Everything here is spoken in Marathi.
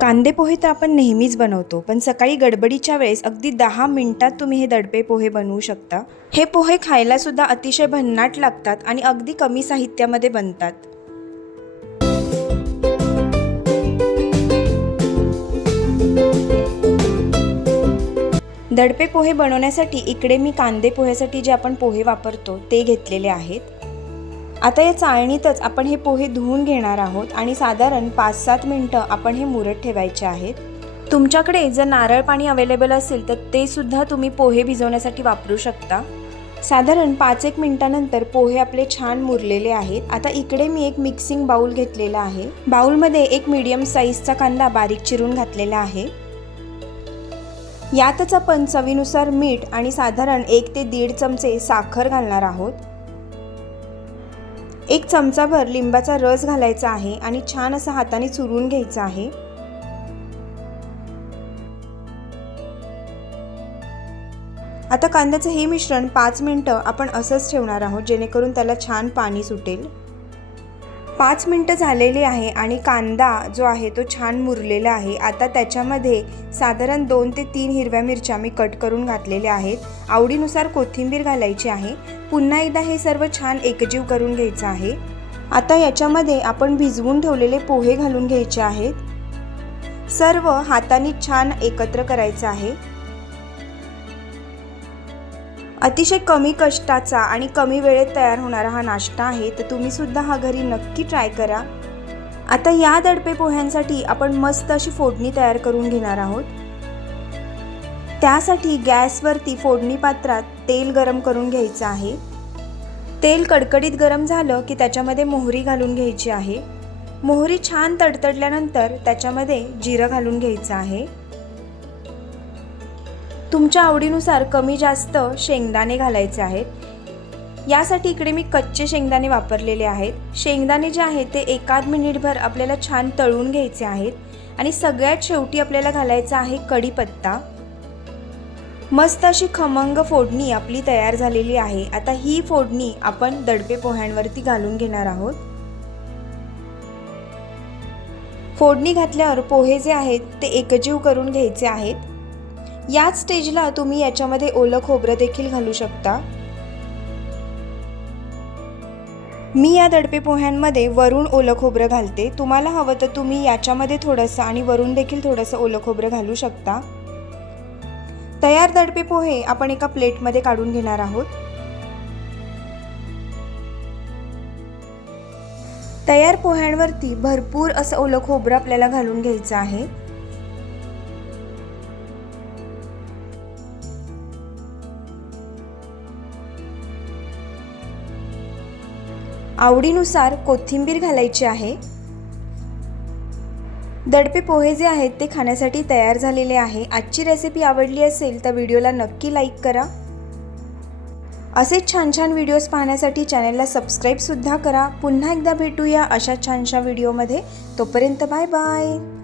कांदे पोहे तर आपण नेहमीच बनवतो पण सकाळी गडबडीच्या वेळेस अगदी दहा मिनिटात तुम्ही हे दडपे पोहे बनवू शकता. हे पोहे खायला सुद्धा अतिशय भन्नाट लागतात आणि अगदी कमी साहित्यामध्ये बनतात. दडपे पोहे बनवण्यासाठी इकडे मी कांदे पोह्यासाठी जे आपण पोहे वापरतो ते घेतलेले आहेत. आता या चाळणीतच आपण हे पोहे धुवून घेणार आहोत आणि साधारण पाच सात मिनटं आपण हे मुरत ठेवायचे आहेत. तुमच्याकडे जर नारळ पाणी अवेलेबल असेल तर ते सुद्धा तुम्ही पोहे भिजवण्यासाठी वापरू शकता. साधारण पाच एक मिनटानंतर पोहे आपले छान मुरलेले आहेत. आता इकडे मी एक मिक्सिंग बाऊल घेतलेला आहे. बाऊलमध्ये एक मीडियम साईजचा कांदा बारीक चिरून घातलेला आहे. यातच आपण चवीनुसार मीठ आणि साधारण एक ते दीड चमचे साखर घालणार आहोत. एक चमचाभर लिंबाचा रस घालायचा आहे आणि छान असं हाताने चुरून घ्यायचं आहे. आता कांद्याचं हे मिश्रण पाच मिनटं आपण असंच ठेवणार आहोत जेणेकरून त्याला छान पाणी सुटेल. पाच मिनटं झालेली आहे आणि कांदा जो आहे तो छान मुरलेला आहे. आता त्याच्यामध्ये साधारण दोन ते तीन हिरव्या मिरच्या मी कट करून घातलेल्या आहेत. आवडीनुसार कोथिंबीर घालायची आहे. पुन्हा एकदा हे सर्व छान एकजीव करून घ्यायचं आहे. आता याच्यामध्ये आपण भिजवून ठेवलेले पोहे घालून घ्यायचे आहेत. सर्व हाताने छान एकत्र करायचं आहे. अतिशय कमी कष्टाचा आणि कमी वेळेत तयार होणारा हा नाश्ता आहे तर तुम्हीसुद्धा हा घरी नक्की ट्राय करा. आता या दडपे पोह्यांसाठी आपण मस्त अशी फोडणी तयार करून घेणार आहोत. त्यासाठी गॅसवरती फोडणी पात्रात तेल गरम करून घ्यायचं आहे. तेल कडकडीत गरम झालं की त्याच्यामध्ये मोहरी घालून घ्यायची आहे. मोहरी छान तडतडल्यानंतर त्याच्यामध्ये जिरं घालून घ्यायचं आहे. तुमच्या आवडीनुसार कमी जास्त शेंगदाणे घालायचे आहेत. यासाठी इकडे मी कच्चे शेंगदाणे वापरलेले आहेत. शेंगदाणे जे आहेत ते एकाद मिनिटभर आपल्याला छान तळून घ्यायचे आहेत. आणि सगळ्यात शेवटी आपल्याला घालायचा आहे कढीपत्ता. मस्त अशी खमंग फोडणी आपली तयार झालेली आहे. आता ही फोडणी आपण दडपे पोह्यांवरती घालून घेणार आहोत. फोडणी घातल्यावर पोहे जे आहेत ते एकजीव करून घ्यायचे आहेत. याच स्टेजला तुम्ही याच्यामध्ये ओलं खोबरं देखील घालू शकता. मी या दडपे पोह्यांमध्ये वरून ओलं खोबरं घालते. तुम्हाला हवं तर तुम्ही याच्यामध्ये थोडंसं आणि वरून देखील थोडंसं ओलं खोबरं घालू शकता. तयार दडपे पोहे आपण एका प्लेटमध्ये काढून घेणार आहोत. तयार पोह्यांवरती भरपूर असं ओलं खोबरं आपल्याला घालून घ्यायचं आहे. आवडीनुसार कोथिंबीर घालायची आहे. दडपे पोहे जे आहेत ते खाण्यासाठी तयार झालेले आहे. आजची रेसिपी आवडली असेल तर व्हिडिओला नक्की लाईक करा. असेच छान छान व्हिडिओज पाहण्यासाठी चॅनलला सबस्क्राईबसुद्धा करा. पुन्हा एकदा भेटूया अशा छानशा व्हिडिओमध्ये तोपर्यंत बाय बाय